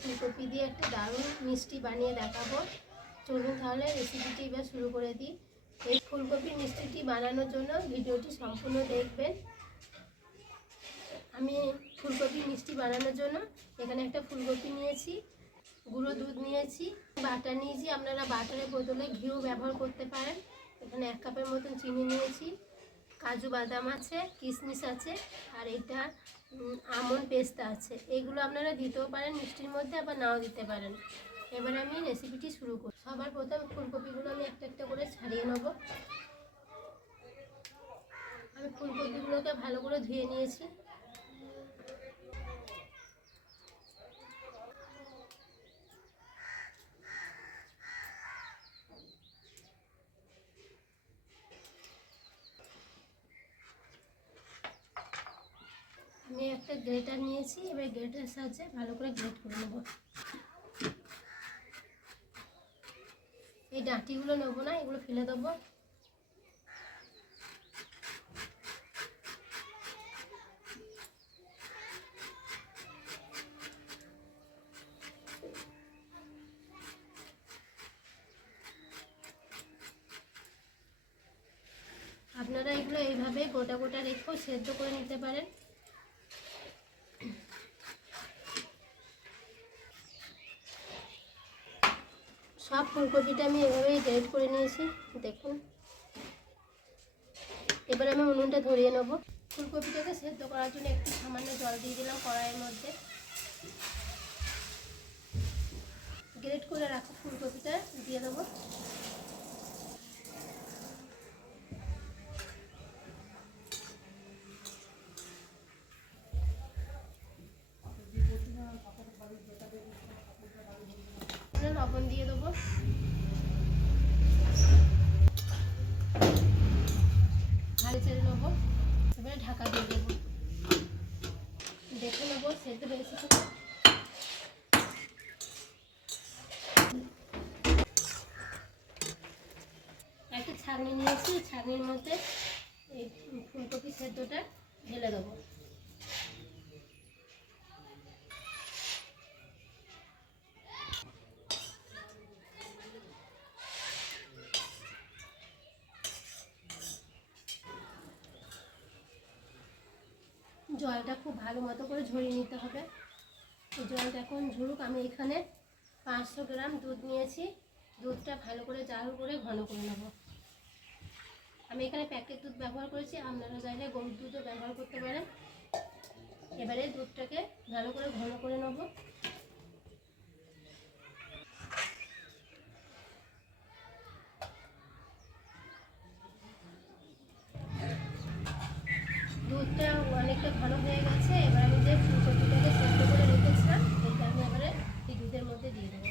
ফুলকপি দিয়ে একটা দারুণ মিষ্টি বানিয়ে দেখাবো। চলুন তাহলে রেসিপিটি এবার শুরু করে দিই। এই ফুলকপির মিষ্টিটি বানানোর জন্য ভিডিওটি সম্পূর্ণ দেখবেন। আমি ফুলকপি মিষ্টি বানানোর জন্য এখানে একটা ফুলকপি নিয়েছি, গুঁড়ো দুধ নিয়েছি, বাটার নিয়েছি, আপনারা বাটারের বদলে ঘিও ব্যবহার করতে পারেন। এখানে 1 কাপের মতন চিনি নিয়েছি, কাজু বাদাম আছে, কিশমিশ আছে, আর এটা আমন্ড পেস্তা আছে। এগুলো আপনারা দিতেও পারেন মিষ্টির মধ্যে, আবার নাও দিতে পারেন। এবার আমি রেসিপিটি শুরু করি। সবার প্রথম ফুলকপিগুলো আমি একটা একটা করে ছাড়িয়ে নেব। আমি ফুলকপিগুলোকে ভালো করে ধুয়ে নিয়েছি। আমি একটা গ্রেটার নিয়েছি, এবার গ্রেটারের সাহায্যে ভালো করে গ্রেট করে নেব। এই ডাঁটিগুলো নেব না, এগুলো ফেলে দেবো। আপনারা এগুলো এইভাবে গোটা গোটা রেখেও সেদ্ধ করে নিতে পারেন। সব ফুলকপিটা আমি এভাবেই গ্রেট করে নিয়েছি, দেখুন। এবার আমি উনুনটা ধরিয়ে নেব। ফুলকপিটাকে সেদ্ধ করার জন্য একটু সামান্য জল দিয়ে দিলাম কড়াইয়ের মধ্যে। গ্রেট করে রাখা ফুলকপিটা দিয়ে দেবো। লবণ দিয়ে দেবো। ভালো ছেড়ে নেবো। এবারে ঢাকা দিয়ে দেবো। দেখে নেবো সেদ্ধ হয়েছে। একটা ছাঁকনি নিয়েছি, ছাঁকনির মধ্যে এই ফুলকপি সেদ্ধটা ঢেলে দেবো। জলটা খুব ভালো মতো করে ঝরিয়ে নিতে হবে। জলটা এখন ঝরুক। আমি এখানে 500 গ্রাম দুধ নিয়েছি। দুধটা ভালো করে জাল করে ঘন করে নেব। আমি এখানে প্যাকেট দুধ ব্যবহার করেছি, আপনারা চাইলে গরুর দুধও ব্যবহার করতে পারেন। এবারে দুধটাকে ভালো করে ঘন করে নেব। দুধটা অনেকটা ঘন হয়ে গেছে। এবার আমি যে ফুলকপিটাকে সেদ্ধ করে রেখেছিলাম এটা আমি এবারে এই দুধের মধ্যে দিয়ে দেবো।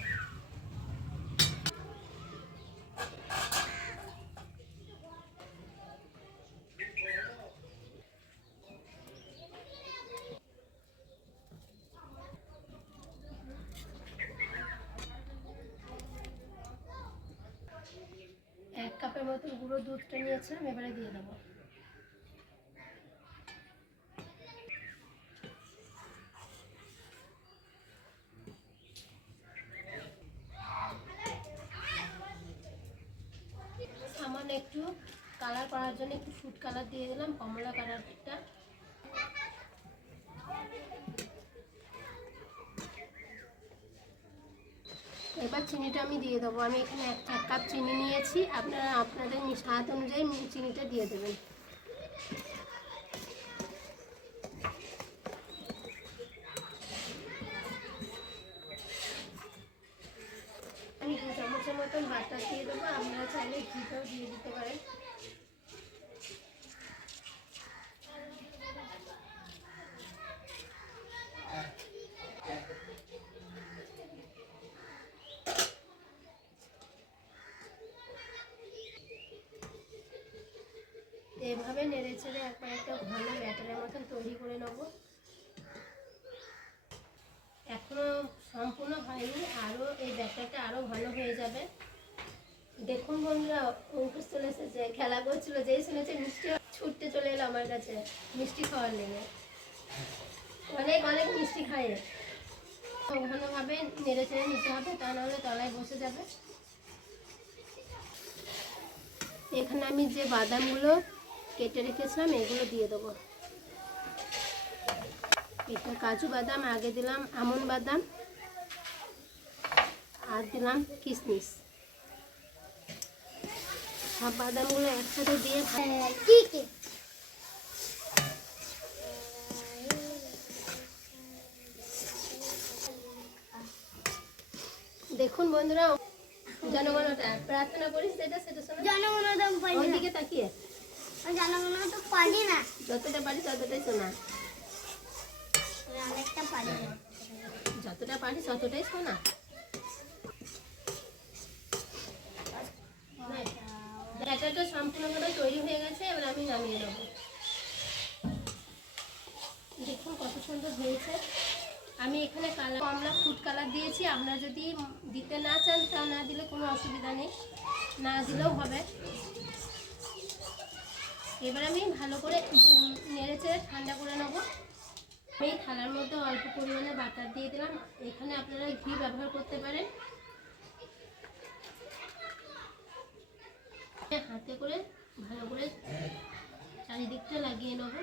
এক কাপের মতো গুঁড়ো দুধটা নিয়েছিলাম, এবারে দিয়ে দেবো। সামান্য একটু কালার করার জন্য একটু ফুড কালার দিয়ে দিলাম, কমলা কালারটা। এবার চিনিটা আমি দিয়ে দেবো। আমি এখানে 1 কাপ চিনি নিয়েছি, আপনারা আপনাদের স্বাদ অনুযায়ী চিনিটা দিয়ে দেবেন। আমি 2 চামচের মতন বাটার দিয়ে দেবো, আপনারা চাইলে ঘিটাও দিয়ে দিতে পারেন। এভাবে নেড়ে চেড়ে একবার একটা ঘন ব্যাটারের মতন তৈরি করে নেব। এখনো সম্পূর্ণ হয়নি, আরও এই ব্যাটারটা আরও ঘন হয়ে যাবে। দেখুন বন্ধুরা, অঙ্কুশ চলে এসেছে, খেলা করছিল, যেই শুনেছে মিষ্টি ছুটতে চলে এলো আমার কাছে মিষ্টি খাওয়ার লেগে। অনেক অনেক মিষ্টি খায়। ঘনভাবে নেড়ে চেড়ে নিতে হবে, তা নাহলে তলায় বসে যাবে। এখানে আমি যে বাদামগুলো কেটে রেখেছিলাম এগুলো দিয়ে দেবো। এটা কাজু বাদাম, আগে দিলাম আমন্ড বাদাম, আর দিলাম কিশমিশ। সব বাদামগুলো একসাথে দিয়ে দেখুন বন্ধুরা, জনগণতা প্রার্থনা করিস, সেটা শোনো। জনগণতা ওইদিকে তাকিয়ে, জনগণতা পারি না, যতটা পারি ততটাই শোনা। অনেকটা পারি না, যতটা পারি ততটাই শোনা। ব্যাটারটা সম্পূর্ণভাবে তৈরি হয়ে গেছে, এবার আমি নামিয়ে নেব। দেখুন কত সুন্দর হয়েছে। আমি এখানে কালার কমলা ফুড কালার দিয়েছি, আপনারা যদি দিতে না চান তা না দিলে কোনো অসুবিধা নেই, না দিলেও হবে। এবার আমি ভালো করে নেড়ে চেড়ে ঠান্ডা করে নেব। এই থালার মধ্যে অল্প পরিমাণে বাটার দিয়ে দিলাম, এখানে আপনারা ঘি ব্যবহার করতে পারেন। হাতে করে ভালো করে চারিদিকটা লাগিয়ে নেব।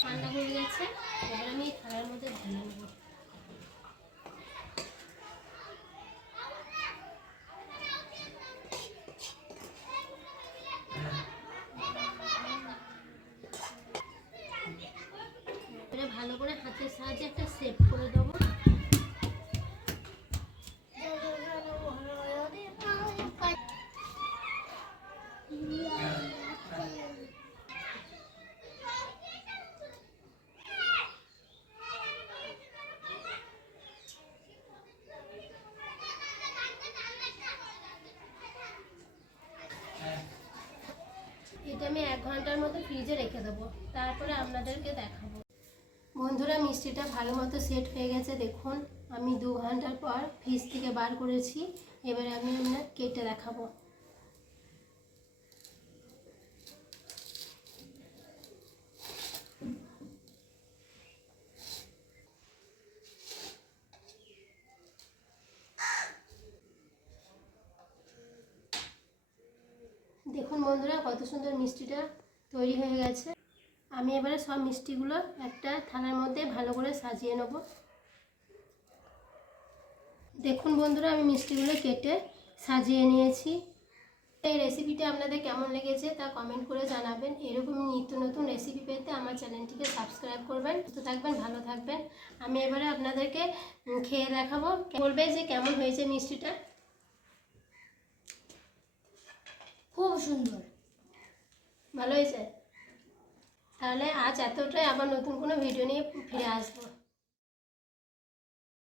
ঠান্ডা হয়ে গেছে, এবার আমি থালার মধ্যে ঢেলে নেব। ভালো করে হাতের সাহায্যে একটা শেপ করে দেবো। এটা আমি 1 ঘন্টার মতো ফ্রিজে রেখে দেবো, তারপরে আপনাদেরকে দেখাবো। বন্ধুরা, মিষ্টিটা ভালো মতো সেট হয়ে গেছে। দেখুন আমি 2 ঘন্টার পর ফ্রিজ থেকে বার করেছি। এবারে আমি আপনার কেটে দেখাবো। দেখুন বন্ধুরা, কত সুন্দর মিষ্টিটা তৈরি হয়ে গেছে। আমি এবারে সব মিষ্টিগুলো একটা থালার মধ্যে ভালো করে সাজিয়ে নেব। দেখুন বন্ধুরা, আমি মিষ্টিগুলো কেটে সাজিয়ে নিয়েছি। এই রেসিপিটা আপনাদের কেমন লেগেছে তা কমেন্ট করে জানাবেন। এরকম নিত্য নতুন রেসিপি পেতে আমার চ্যানেলটিকে সাবস্ক্রাইব করবেন। সুস্থ থাকবেন, ভালো থাকবেন। আমি এবারে আপনাদেরকে খেয়ে দেখাবো, বলবে যে কেমন হয়েছে মিষ্টিটা। খুব সুন্দর, ভালো হয়েছে। তাহলে আজ এতটাই, আবার নতুন কোনো ভিডিও নিয়ে ফিরে আসবো।